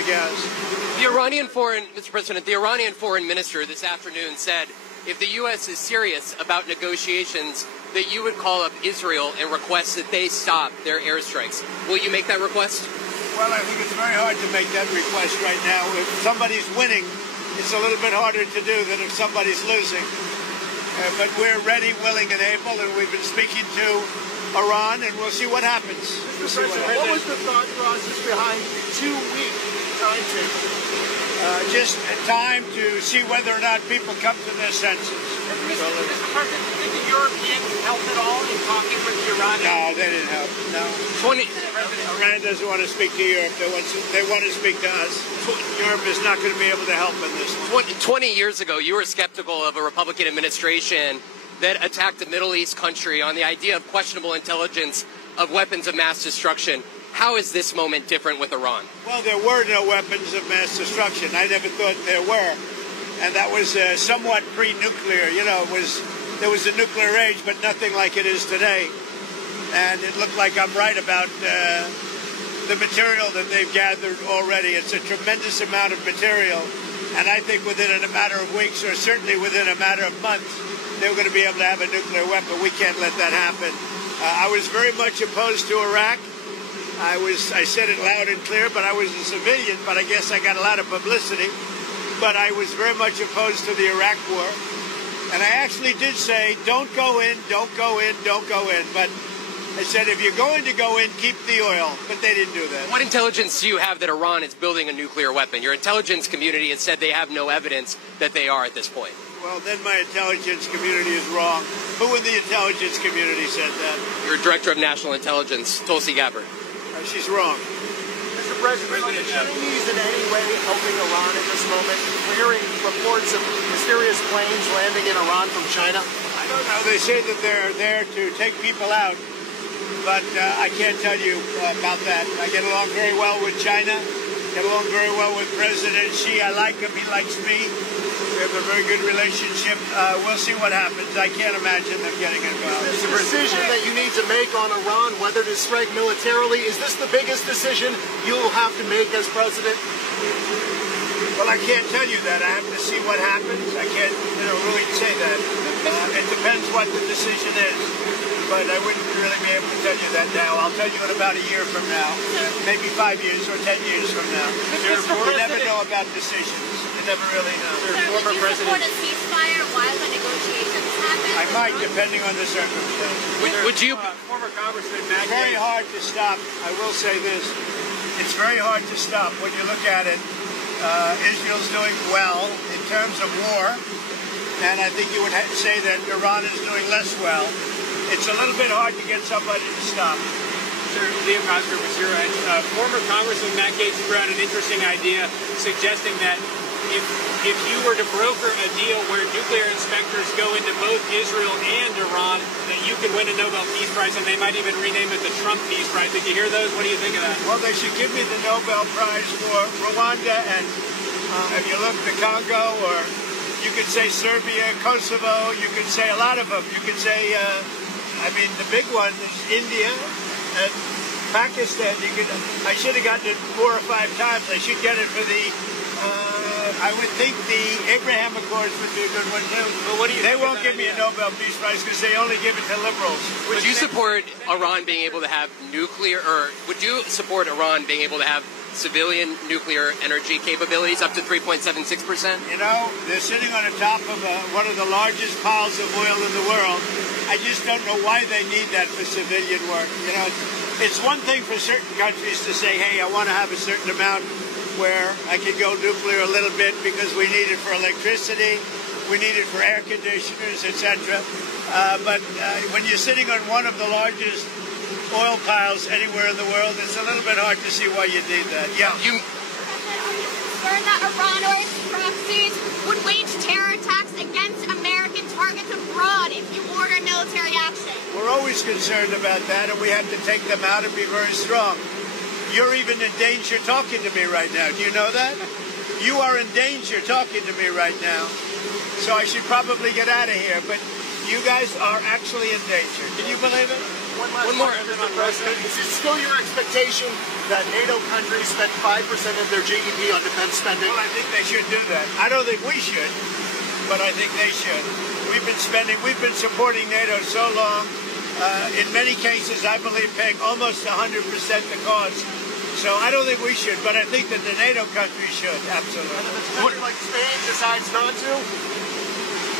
I guess. Mr. President, the Iranian foreign minister this afternoon said if the U.S. is serious about negotiations, that you would call up Israel and request that they stop their airstrikes. Will you make that request? Well, I think it's very hard to make that request right now. If somebody's winning, it's a little bit harder to do than if somebody's losing. But we're ready, willing, and able, and we've been speaking to Iran, and we'll see what happens. Mr. President, what was the thought process behind 2-week timetable? Just time to see whether or not people come to their senses. Mr. President, do you think the Europeans helped at all in talking with the Iranians? No, they didn't help. No. Iran doesn't want to speak to Europe. They want to speak to us. Europe is not going to be able to help in this one. 20 years ago, you were skeptical of a Republican administration that attacked a Middle East country on the idea of questionable intelligence of weapons of mass destruction. How is this moment different with Iran? Well, there were no weapons of mass destruction. I never thought there were. And that was somewhat pre-nuclear. You know, there was a nuclear age, but nothing like it is today. And it looked like I'm right about the material that they've gathered already. It's a tremendous amount of material. And I think within a matter of weeks, or certainly within a matter of months, they're going to be able to have a nuclear weapon. We can't let that happen. I was very much opposed to Iraq. I said it loud and clear, but I was a civilian, but I guess I got a lot of publicity. But I was very much opposed to the Iraq war. And I actually did say, don't go in, don't go in, don't go in. But I said, if you're going to go in, keep the oil. But they didn't do that. What intelligence do you have that Iran is building a nuclear weapon? Your intelligence community has said they have no evidence that they are at this point. Well, then my intelligence community is wrong. Who in the intelligence community said that? Your Director of National Intelligence, Tulsi Gabbard. She's wrong. Mr. President, are the Chinese in any way helping Iran at this moment? We're hearing reports of mysterious planes landing in Iran from China. I don't know. They say that they're there to take people out, but I can't tell you about that. I get along very well with China, get along very well with President Xi. I like him. He likes me. We have a very good relationship. We'll see what happens. I can't imagine them getting involved. This decision that you need to make on Iran, whether to strike militarily, is this the biggest decision you'll have to make as president? Well, I can't tell you that. I have to see what happens. I can't really say that. It depends what the decision is. But I wouldn't really be able to tell you that now. I'll tell you in about a year from now, maybe 5 years or 10 years from now. You never know about decisions. You never really know. Sir, would you support a ceasefire while the negotiations happen? I might, depending on the circumstances. Would you? Former Congressman Matt It's very hard to stop. I will say this. It's very hard to stop when you look at it. Israel's doing well in terms of war, and I think you would say that Iran is doing less well. It's a little bit hard to get somebody to stop. Sir, Leo Cosgrove was here. Former Congressman Matt Gaetz threw out an interesting idea suggesting that if you were to broker a deal where nuclear inspectors go into both Israel and Iran, that you could win a Nobel Peace Prize, and they might even rename it the Trump Peace Prize. Did you hear those? What do you think of that? Well, they should give me the Nobel Prize for Rwanda, and if you look at the Congo, or you could say Serbia, Kosovo, you could say a lot of them. You could say, the big one is India and Pakistan. I should have gotten it 4 or 5 times. I should get it for the... I would think the Abraham Accords would be a good one too. But what do you they won't give me a Nobel Peace Prize because they only give it to liberals. Would you support Iran being able to have nuclear, or would you support Iran being able to have civilian nuclear energy capabilities up to 3.76%? You know, they're sitting on the top of one of the largest piles of oil in the world. I just don't know why they need that for civilian work. You know, it's one thing for certain countries to say, hey, I want to have a certain amount where I could go nuclear a little bit because we need it for electricity, we need it for air conditioners, etc. But when you're sitting on one of the largest oil piles anywhere in the world, it's a little bit hard to see why you need that. Yeah. Are you concerned that Iran or its proxies would wage terror attacks against American targets abroad if you order military action? We're always concerned about that, and we have to take them out and be very strong. You're even in danger talking to me right now. Do you know that? You are in danger talking to me right now. So I should probably get out of here. But you guys are actually in danger. Can you believe it? One more. Mr. President, is it still your expectation that NATO countries spend 5% of their GDP on defense spending? Well, I think they should do that. I don't think we should, but I think they should. We've been supporting NATO so long. In many cases, I believe paying almost 100% the cost. So I don't think we should, but I think that the NATO countries should, absolutely. And if a country like Spain decides not to?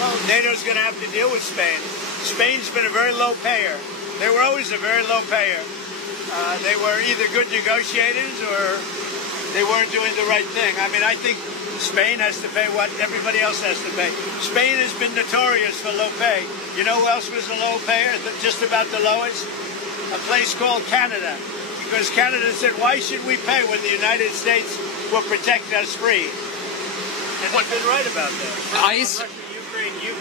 Well, NATO's going to have to deal with Spain. Spain's been a very low payer. They were always a very low payer. They were either good negotiators or they weren't doing the right thing. I mean, I think Spain has to pay what everybody else has to pay. Spain has been notorious for low pay. You know who else was a low payer, just about the lowest? A place called Canada. Because Canada said, why should we pay when the United States will protect us free? And they've been right about that. Ukraine, you've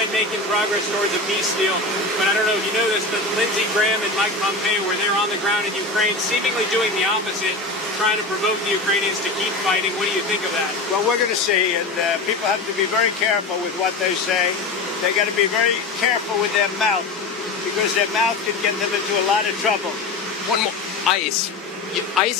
been making progress towards a peace deal, but I don't know if you know this, but Lindsey Graham and Mike Pompeo, where they're on the ground in Ukraine, seemingly doing the opposite, trying to provoke the Ukrainians to keep fighting. What do you think of that? Well, we're going to see, and people have to be very careful with what they say. They got to be very careful with their mouth, because their mouth can get them into a lot of trouble. One more. ICE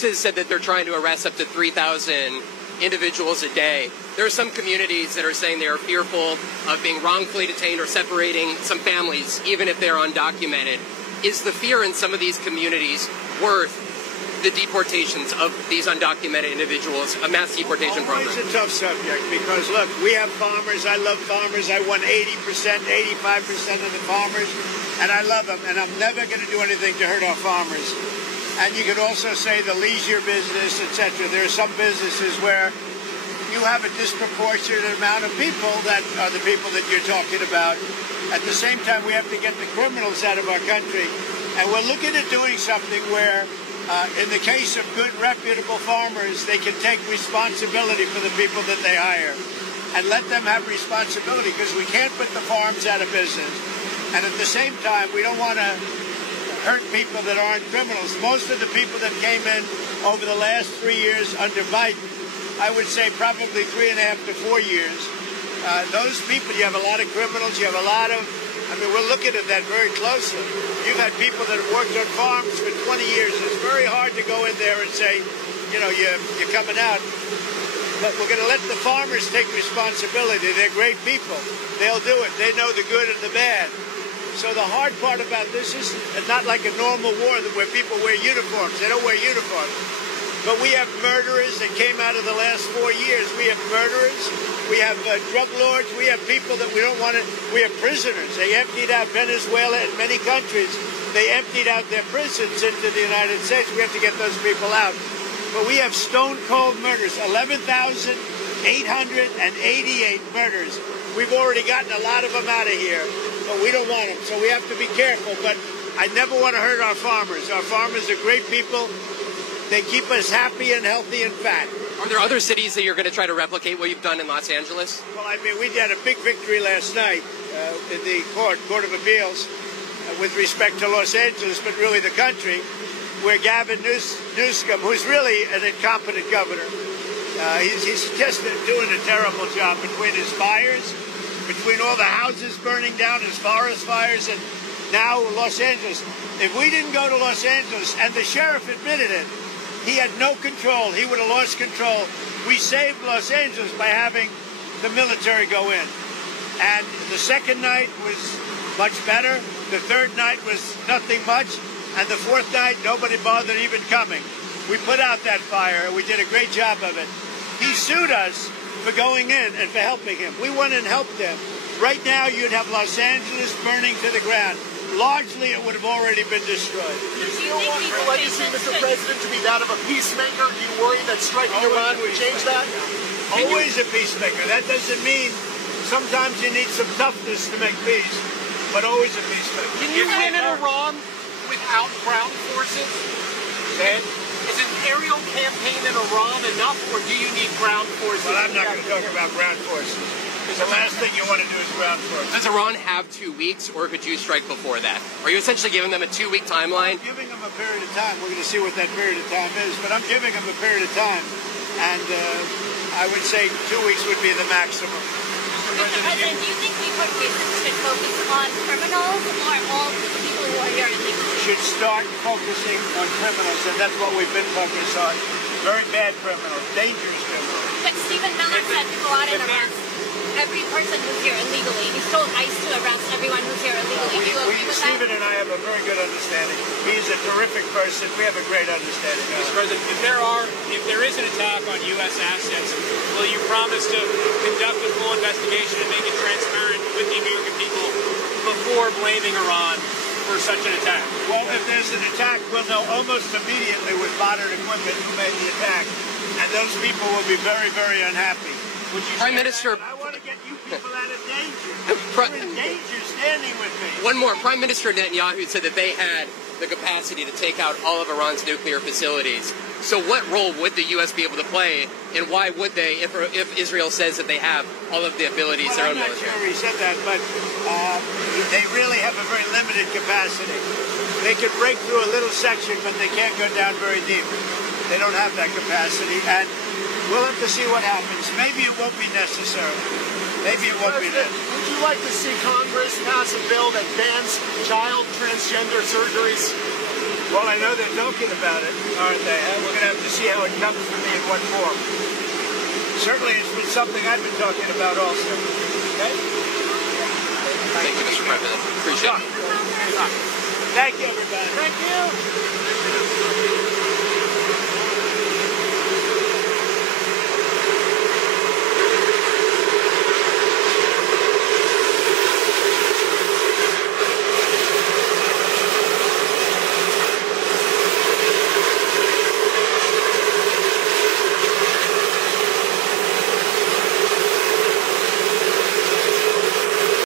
has said that they're trying to arrest up to 3,000 individuals a day. There are some communities that are saying they are fearful of being wrongfully detained or separating some families, even if they're undocumented. Is the fear in some of these communities worth the deportations of these undocumented individuals, a mass deportation program? It's a tough subject because, look, we have farmers. I love farmers. I won 80%, 85% of the farmers, and I love them, and I'm never going to do anything to hurt our farmers. And you could also say the leisure business, etc. There are some businesses where you have a disproportionate amount of people that are the people that you're talking about. At the same time, we have to get the criminals out of our country. And we're looking at doing something where, in the case of good, reputable farmers, they can take responsibility for the people that they hire and let them have responsibility, because we can't put the farms out of business. And at the same time, we don't want to hurt people that aren't criminals. Most of the people that came in over the last 3 years under Biden, I would say probably 3.5 to 4 years, those people, you have a lot of criminals, you have a lot of, I mean, we're looking at that very closely. You've had people that have worked on farms for 20 years. It's very hard to go in there and say, you know, you're coming out. But we're going to let the farmers take responsibility. They're great people. They'll do it. They know the good and the bad. So the hard part about this is not like a normal war where people wear uniforms. They don't wear uniforms. But we have murderers that came out of the last 4 years. We have murderers. We have drug lords. We have people that we don't want to. We have prisoners. They emptied out Venezuela and many countries. They emptied out their prisons into the United States. We have to get those people out. But we have stone-cold murders, 11,888 murders. We've already gotten a lot of them out of here, but we don't want them. So we have to be careful. But I never want to hurt our farmers. Our farmers are great people. They keep us happy and healthy and fat. Are there other cities that you're going to try to replicate what you've done in Los Angeles? Well, I mean, we had a big victory last night in the Court of Appeals with respect to Los Angeles, but really the country, where Gavin Newsom, who's really an incompetent governor, he's just doing a terrible job between his fires, between all the houses burning down, his forest fires, and now Los Angeles. If we didn't go to Los Angeles, and the sheriff admitted it, he had no control. He would have lost control. We saved Los Angeles by having the military go in. And the second night was much better. The third night was nothing much. And the fourth night, nobody bothered even coming. We put out that fire, and we did a great job of it. He sued us for going in and for helping him. We went and helped him. Right now, you'd have Los Angeles burning to the ground. Largely, it would have already been destroyed. Do you still want your legacy, Mr. President, to be that of a peacemaker? Do you worry that striking Iran would change that? Always a peacemaker. That doesn't mean sometimes you need some toughness to make peace, but always a peacemaker. Can you win in Iran without ground forces? Is an aerial campaign in Iran enough, or do you need ground forces? Well, I'm not going to talk about ground forces. Because the last thing you want to do is ground forces. Does Iran have 2 weeks, or could you strike before that? Are you essentially giving them a 2-week timeline? I'm giving them a period of time. We're going to see what that period of time is, but I'm giving them a period of time. And I would say 2 weeks would be the maximum. Mr. President, do you think deportations should focus on criminals or all the people who war here illegally. Should start focusing on criminals, and that's what we've been focused on. Very bad criminals, dangerous criminals. But Stephen Miller said to go out and arrest every person who's here illegally. He's told ICE to arrest everyone who's here illegally. Do you agree with that? Stephen and I have a very good understanding. He's a terrific person. We have a great understanding. Mr. President, if there is an attack on U.S. assets, will you promise to conduct a full investigation and make it transparent with the American people before blaming Iran for such an attack? Well, if there's an attack, we'll know almost immediately with modern equipment who made the attack. And those people will be very, very unhappy. Prime Minister, I want to get you people out of danger. You're in danger standing with me. One more. Prime Minister Netanyahu said that they had the capacity to take out all of Iran's nuclear facilities. So what role would the U.S. be able to play, and why would they, if Israel says that they have all of the abilities their own military? I'm not sure he said that, but they really have a very limited capacity. They can break through a little section, but they can't go down very deep. They don't have that capacity, and we'll have to see what happens. Maybe it won't be necessary. Maybe it won't be necessary. Would you like to see Congress pass a bill that bans child transgender surgeries? Well, I know they're talking about it, aren't they? We're going to have to see how it comes to me in what form. Certainly, it's been something I've been talking about also. Okay? Thank you, Mr. President. Appreciate it. Thank you, everybody. Thank you.